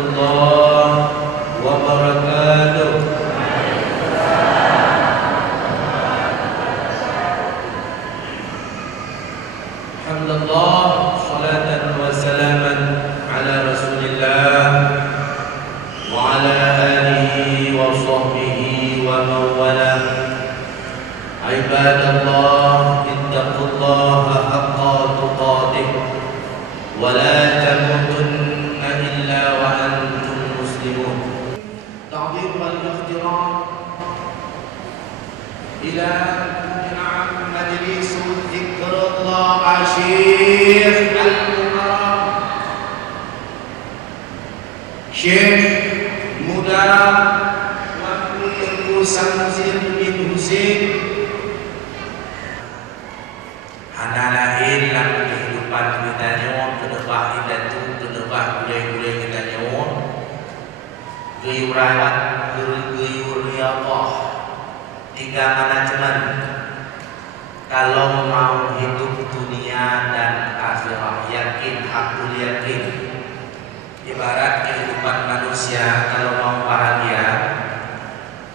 warahmatullahi wabarakatuh. Alhamdulillah, salatan wa salaman ala Rasulillah wa ala alihi wa sahbihi wa mawala. Ibadallah, ittaqullaha haqqa tuqatih wa la tamutunna illa wa antum muslimun. Ta'zim wal ihtiram ila majlis dzikrullah asyik al-mukarram Syekh muda Wakil Tengku Samsul bin Husain. Anak lahir dalam kehidupan kita nyawa, kedebah idatu, kedebah gulai-gulai kita nyawa, gayur rawat, gayur riyadhah, tiga manajemen. Kalau mau hidup dunia dan akhirat, yakin, hakul yakin. Ibarat kehidupan manusia kalau mau bahagia,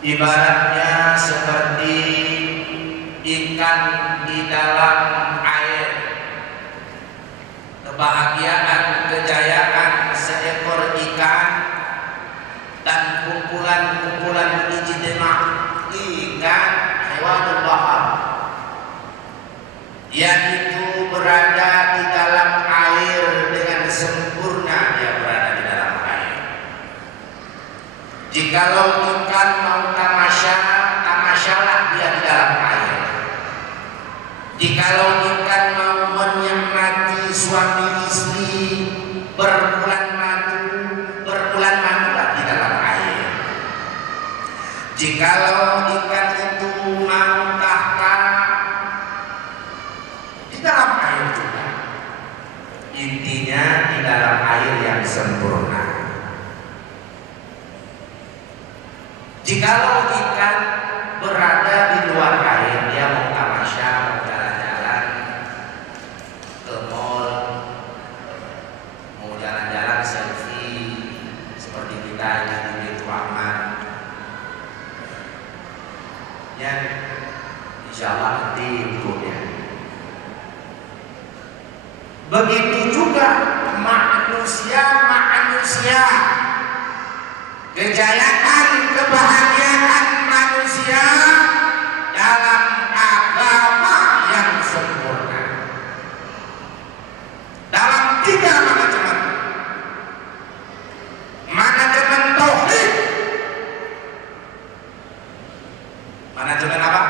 ibaratnya seperti ikan di dalam air. Kebahagiaan, kejayaan seekor ikan dan kumpulan-kumpulan ijtima' ikan hewanul bahar, yaitu berada di dalam air dengan sempurna. Dia berada di dalam air. Jikalau ikan mau tamasya, tamasyalah dia di dalam air. Jikalau ikan mau menikmati suami istri, berbulan madulah di dalam air. Jikalau ikan itu mau tahta, di dalam air juga. Intinya di dalam air yang sempurna. Jikalau ikan berada di luar air, dia mau tamasya, mau jalan-jalan ke mall, mau jalan-jalan selfie seperti kita di Tuaman, ya insya Allah nanti ikutnya. Begitu juga manusia, kejayaan, kebahagiaan manusia dalam agama yang sempurna, dalam tiga manajemen. Manajemen tauhid, manajemen apa?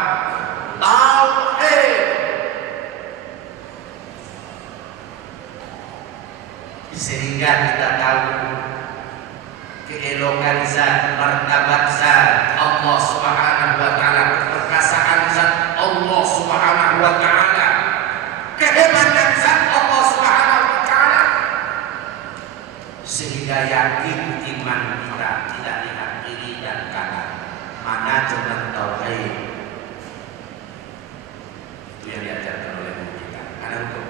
Tauhid. Sehingga kita tahu keelokan zat, martabat zat Allah Subhanahu wa taala, keperkasaan zat Allah Subhanahu wa taala, kehebatan zat Allah Subhanahu wa taala, sehingga yakin iman kita tidak lihat kiri dan kanan. Manajemen tauhid itu yang diajarkan oleh guru kita. Ada hukum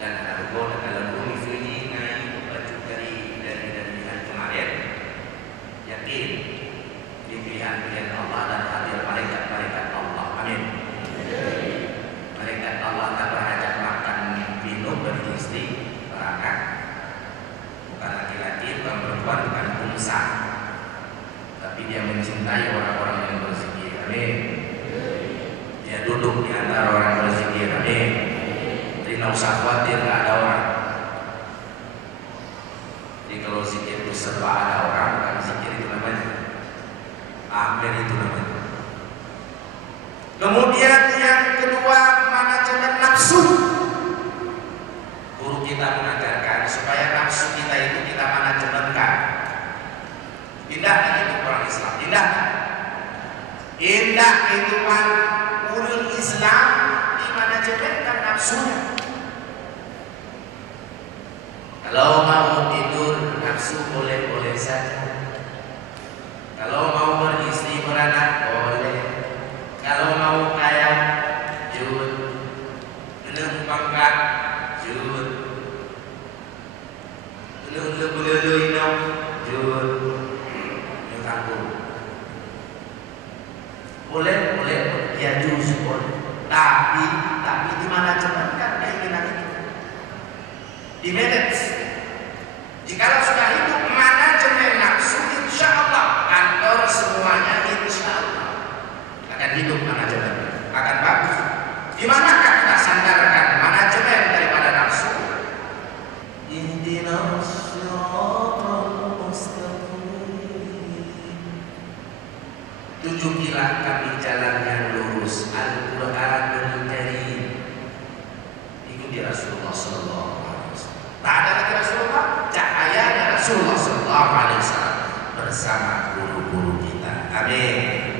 dan ada hukum dan dalam hukum ini dari kemarin, yakin di pilihan-pilihan Allah dan hadir malaikat-malaikat Allah. Amin. Malaikat Allah tak berhajat makan minum bagi istri, beranak, bukan laki-laki, bukan perempuan, bukan unsa, tapi dia mencintai orang-orang yang berzikir. Amin. Dia duduk di antara orang berzikir. Amin. Tidak usah khawatir, nggak ada orang. Jadi kalau zikir itu serba ada orang, bukan zikir itu namanya Ahmed, itu namanya. Kemudian yang kedua, manajemen nafsu. Guru kita mengajarkan supaya nafsu kita itu kita manajemenkan. Indah hidup orang Islam, indah kehidupan ulul Islam dimanajemenkan nafsunya. Kalau mau tidur nafsu boleh-boleh saja. Kalau mau beristri beranak boleh. Kalau mau kaya jud, menang pangkat jud. Bule-bule dong, jud, yang kampung. Boleh, ya jus boleh. Tapi di mana cepat kan keinginan itu di manage. Jika sudah hidup manajemen nafsu, insya Allah kantor semuanya insya Allah akan hidup manajemen, akan bagus. Di manakah kita sandarkan manajemen daripada nafsu? Ihdinas siratal mustaqim. Tunjukilah kami jalan yang lurus, Al-Qur'anul Karim. Ikuti Rasulullah sallallahu alaihi wasallam. Tak ada lagi Rasulullah, cahayanya Rasulullah sallallahu alaihi wasallam bersama guru-guru kita. Amin.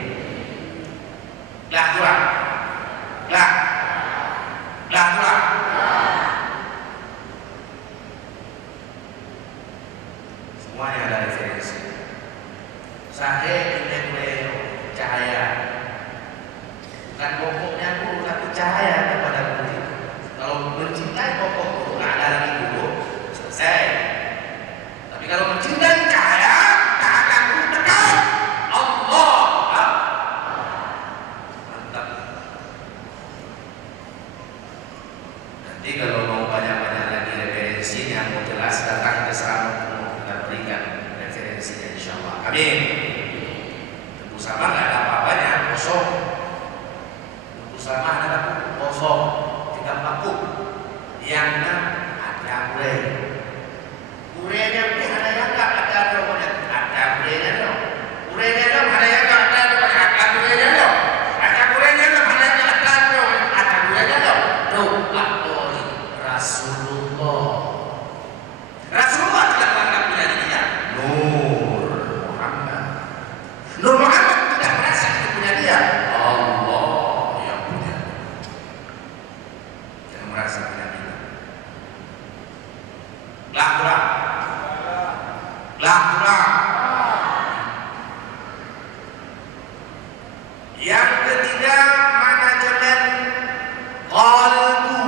Lah. Semuanya ada referensi. Saya ini cahaya, bukan pokoknya guru, tapi cahaya kepada guru. Kalau mencintai pokok guru, nggak ada lagi guru, selesai. Tapi kalau mencintai cahaya, tak akan guru dekat. Allah, mantap. Nanti kalau mau banyak-banyak lagi referensi yang mau jelas, datang ke sana untuk kita berikan referensinya, insya Allah. Amin. Sama nggak ada apa-apanya, kosong. Sama ada kosong, tidak baku. Yang ada ure. Urenya ini ada yang nggak ada pokoknya. Ada urenya dong. Urenya dong ada yang nggak ada pokoknya. Ada urenya dong. Ada urenya dong ada yang nggak ada pokoknya. Ada urenya dong. Doa oli Rasulullah. Rasulullah tidak menganggap punya dirinya. Nur Muhammad tidak merasa itu punya dia. Allah yang punya. Jangan merasa punya dia. Lah. Yang ketiga, manajemen qalbu.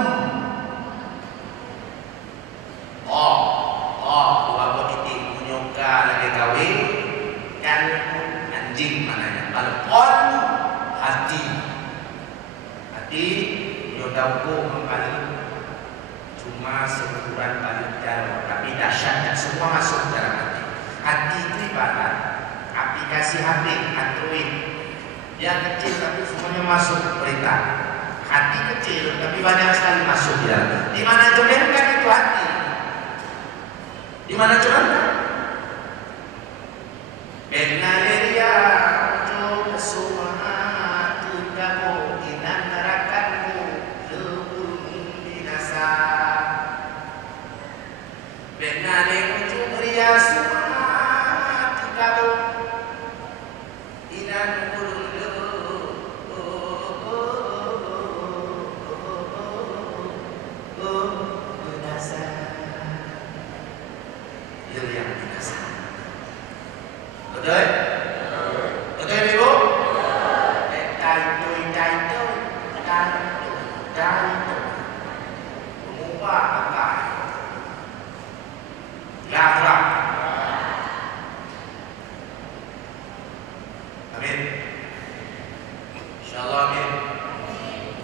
Dua titik menyuka lagi kawin kan anjing mananya. Kalau qalbu hati nyodauku mengkali cuma seukuran paling jauh, tapi dahsyatnya semua masuk dalam hati. Hati itu ibarat aplikasi HP Android yang kecil tapi semuanya masuk berita. Hati kecil tapi banyak sekali masuk ya. Di mana jemen kan itu hati. Di mana jemen kan? Benaria jo semua tukamu inan nerakanmu lebur binasa. Benaria jo ria semua tukamu inan binasa. Yang binasa. Betul? Betul Ibu? Mengubah apa? Lah. Amin. Insyaallah amin.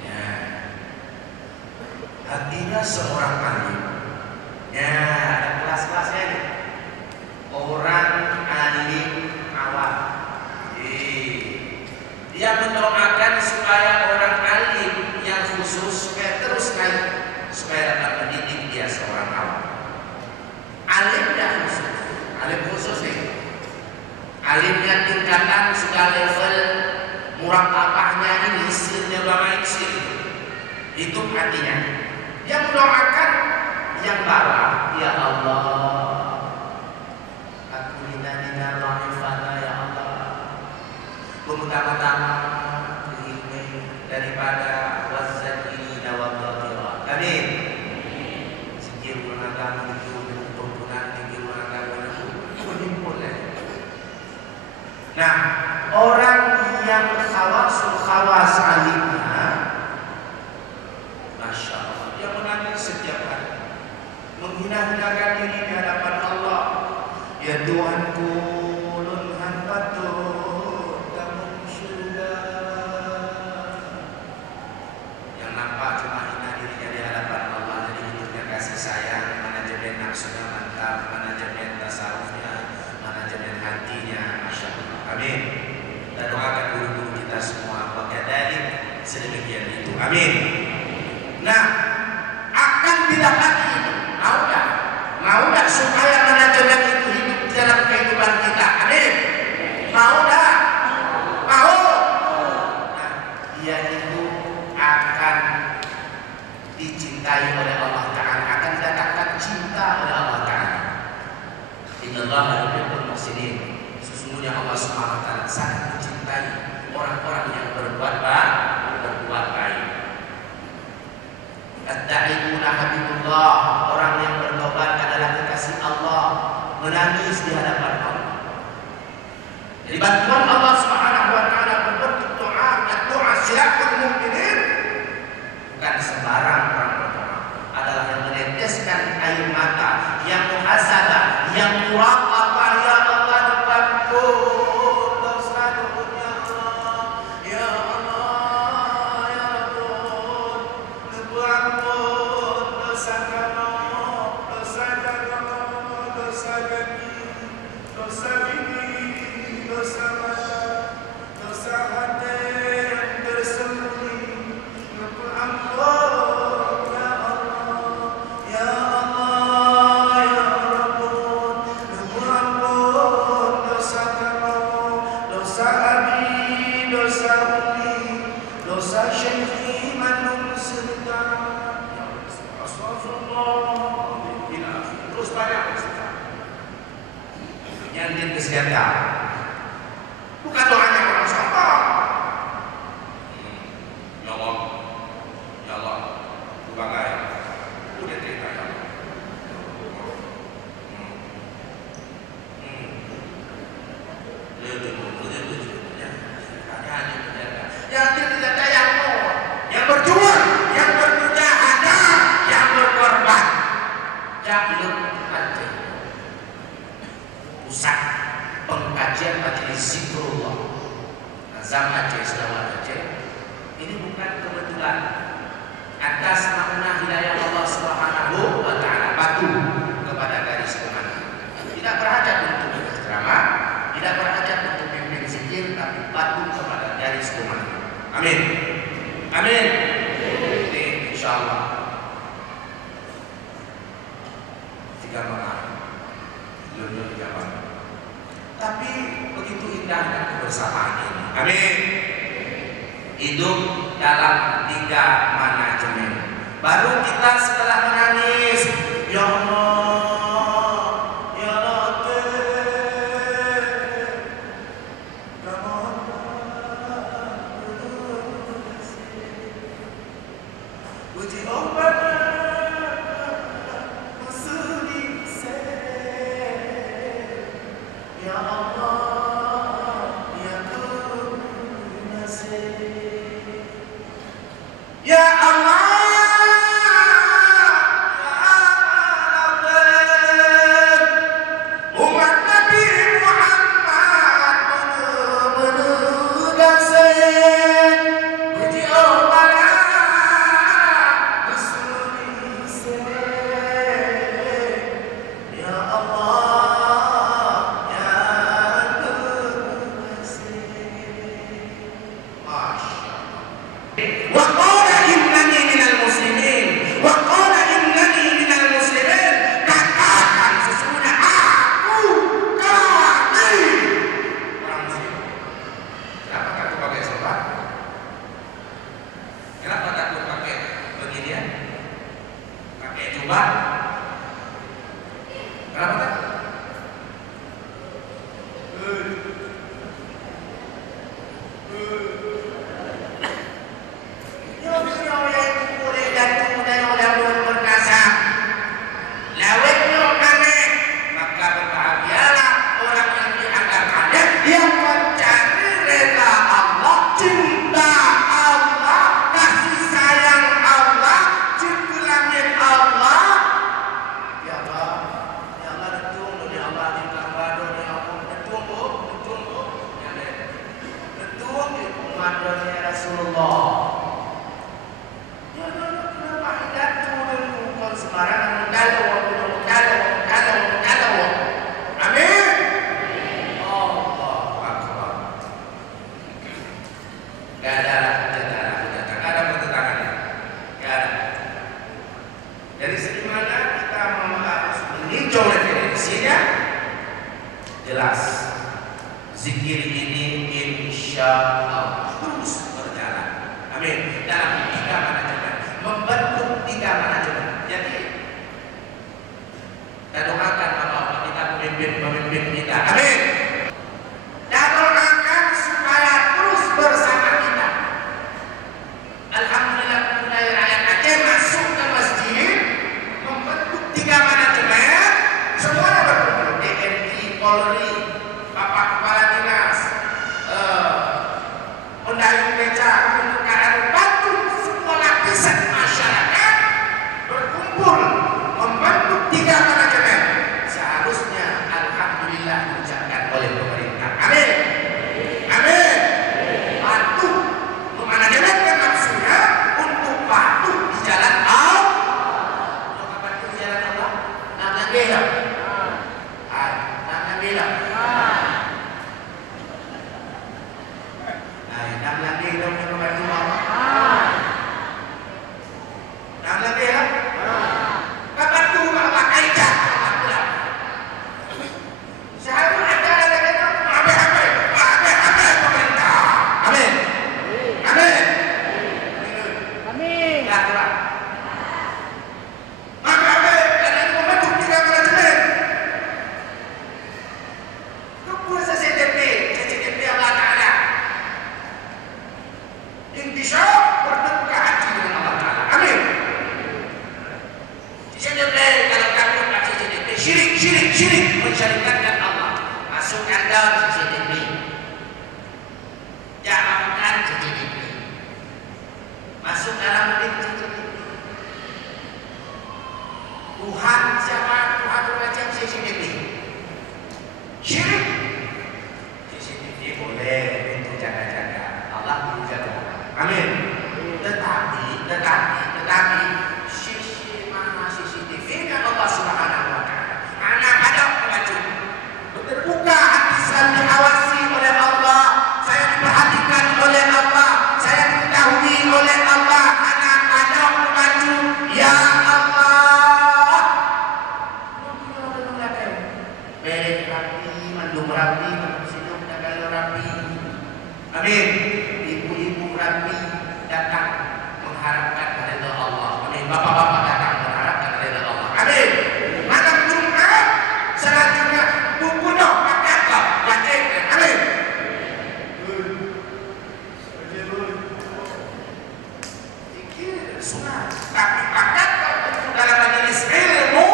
Ya. Artinya seorang alim. Ya, ada kelas-kelasnya nih. Orang alim awam. Dia mendoakan supaya orang alim yang khusus supaya terus naik, supaya dapat mendidik dia seorang awam. Alimnya khusus nih. Alimnya tingkatan sudah level murakabahnya ini sirnya ulama sir. Itu artinya. Yang mendoakan yang bawah, ya Allah. Ya Allah, pertama-tama ilmu daripada wazakina wa dhakira. Amin. Sikir ulama itu penggunaan sikir ulama itu boleh. Nah, orang yang khawas alimnya, masya Allah, dia menangis setiap hari, menghina-hinakan diri di hadapan Allah. Ya Tuhanku, lunhan patut tamun syurga. Yang nampak cuma hina dirinya di hadapan Allah, jadi hidupnya kasih sayang, manajemen nafsunya mantap, manajemen tasawufnya, manajemen hatinya, Masya Allah. Amin. Kita doakan guru-guru kita semua, wa kadzalik sedemikian itu. Amin. Nah, akan didapati itu. Mau enggak supaya manajemen itu hidup dalam kehidupan kita? Amin. Mau enggak? Mau. Nah, dia itu akan dicintai oleh Allah Ta'ala, akan didatangkan cinta oleh Allah Ta'ala. Innallaha yuhibbul muhsinin. Sesungguhnya Allah Subhanahu wa Ta'ala sangat mencintai orang-orang yang berbuat baik. At-ta'ibuna habibullah, orang yang bertobat adalah kekasih Allah, menangis di hadapan Allah. Jadi bantuan Allah Subhanahu wa Ta'ala berbentuk doa, doa silahul mu'minin, bukan sembarang orang berdoa, adalah yang meneteskan air mata, yang muhasabah, yang muraqabah. Ya Allah, depanku dosa dunia, ya Allah, ya Rabbul, depanku dosa kami, dosa kaki, dosa gigi, dosa mata, dosa hati yang tersembunyi. Ampun ya Allah, ya Allah, ya Rabbul, ampun dosa kami, dosa abi, dosa umi, dosa syekhi manum serta. Astagfirullah. Terus banyak nyantin kesehatan. Bukan doanya orang sombong. Ya Allah, ya Allah, tu bagai, udah cerita ya Allah. Yang berjuang, yang bermujahadah, yang berkorban. Jalur Aceh, pusat pengkajian majelis zikrullah Azam Aceh, Selawat Aceh. Ini bukan kebetulan, atas makna hidayah Allah Subhanahu wa Ta'ala, patuh kepada garis komandan. Tidak berhajat untuk berceramah, tidak berhajat untuk pimpin zikir, tapi patuh kepada garis komandan. Amin. Amin. Ini insyaallah 3 malam, dua-dua 3 malam. Tapi begitu indahnya kebersamaan ini. Amin. Hidup dalam 3 manajemen. Baru kita setelah menangis, ya Allah, ya Latif, puji obat ya Allah, ya Tuhan, ya Allah, umat Nabi Muhammad menugas puji Allah, ya Allah, ya wa qala innani minal muslimin, wa qala innani minal muslimin, katakan sesungguhnya aku kami orang muslim. Kenapa takut pakai sholat? Kenapa takut pakai beginian? Pakai jubah? Kenapa takut? Maka berbahagialah orang yang dianggap ada, yang mencari rela Allah, cinta Allah, kasih sayang Allah, ciptaan Allah. Ya Allah, ya Allah. sembarangan kada wa kada wa kada wa kada wa. Amin. Allahu akbar. Gak ada pertentangan. Gak ada. Dari segi mana kita harus meninjau referensinya? Jelas. Zikir ini insya Allah terus berjalan. Amin. Dalam 3 manajemen, membentuk 3 manajemen. Jadi kita doakan Allah kita pemimpin kita. Amin. Dan doakan supaya terus bersama kita. Alhamdulillah budaya rakyat Aceh masuk ke masjid, membentuk 3 manajemen, semuanya berkumpul. TNI, Polri, Bapak Kepala Dinas, Pendayung Beca, untuk keadaan bantu semua lapisan masyarakat berkumpul membentuk 3 manajemen. Seharusnya alhamdulillah diucapkan oleh pemerintah. Amin. Amin. Patuh memanajemenkan nafsunya untuk patuh di jalan Allah. Kalau patuh di jalan Allah, namanya bela. Namanya bela. Nam lagi dong yang membantu Allah. Nam lagi ya. Kapan tu Allah kaita Allah. Selalu ada pemerintah. Amin. Amin. Amin. Ya Tuhan. Maka ada membentuk 3 manajemen. Kuasa CCTV Allah Taala. Intisyar berbuka hati dengan Allah Ta'ala. Amin. CCTV kalau takut pakai CCTV syirik mensyarikatkan Allah. Masukkan dalam CCTV. Jangankan CCTV. Masuk dalam link CCTV. Tuhan siapa? Tuhan berbaca CCTV. Syirik. CCTV boleh untuk jaga-jaga. Allah menjaga. Amin. Tetapi sisi mana CCTV-nya Allah Subhanahu wa Ta'ala. Anak ada maju. Terbuka hati selalu diawasi oleh Allah. Saya diperhatikan oleh Allah. Saya diketahui oleh Allah. Anak ada maju. Ya Allah. Berek rapi, mandung rapi, sidung dagal rapi. Amin. Ibu-ibu rapi datang mengharapkan ridha Allah. Amin. Bapak-bapak datang mengharapkan ridha Allah. Amin. Malam Jumat selanjutnya buku dong pakai kau baca. Amin. Zikir sunat, tapi pakai kau untuk dalam majelis ilmu,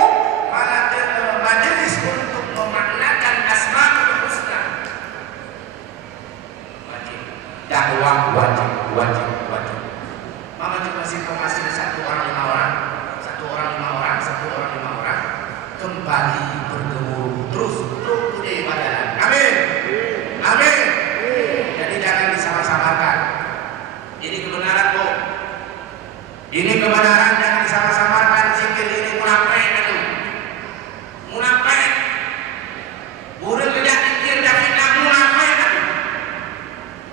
majelis untuk memaknakan Asmaul Husna. Dakwah wajib. Mama cuma informasi 1 orang 5 orang, 1 orang 5 orang, 1 orang 5 orang kembali bergemuruh terus di badan. Amin. Amin. Jadi jangan disama-samakan. Ini kebenaran kok. Ini kebenaran, jangan disama-samakan. Zikir ini munafik itu. Munafik. Burung tidak zikir dan fitnah munafik itu.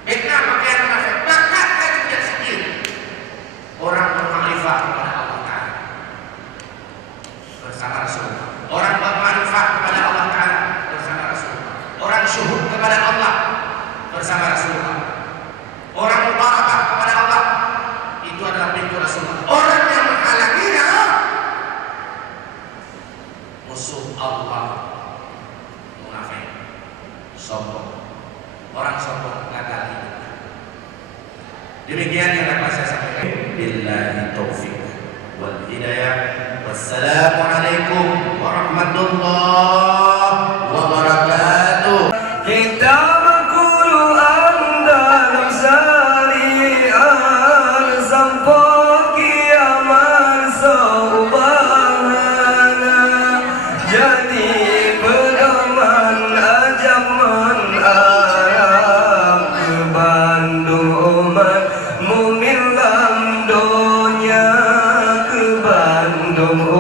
Fitnah pakaian munafik. Bakat dan tidak zikir. Orang bermakrifat kepada Allah Ta'ala bersama Rasulullah. Orang bermanfaat kepada Allah Ta'ala bersama Rasulullah. Orang syuhud kepada Allah bersama Rasulullah. Orang mutarabah kepada Allah itu adalah pintu Rasulullah. Orang yang menghalanginya musuh Allah, munafik, sombong. Orang sombong gagal hidup. Demikian yang dapat saya sampaikan. Billahi taufiq wal hidayah. Wassalamualaikum warahmatullahi wabarakatuh. Kita berquran dalam syariat sampai kiamat subhana. Jadi pedoman ajak menarang ke Bandung mumin dalam dunia ke Bandung.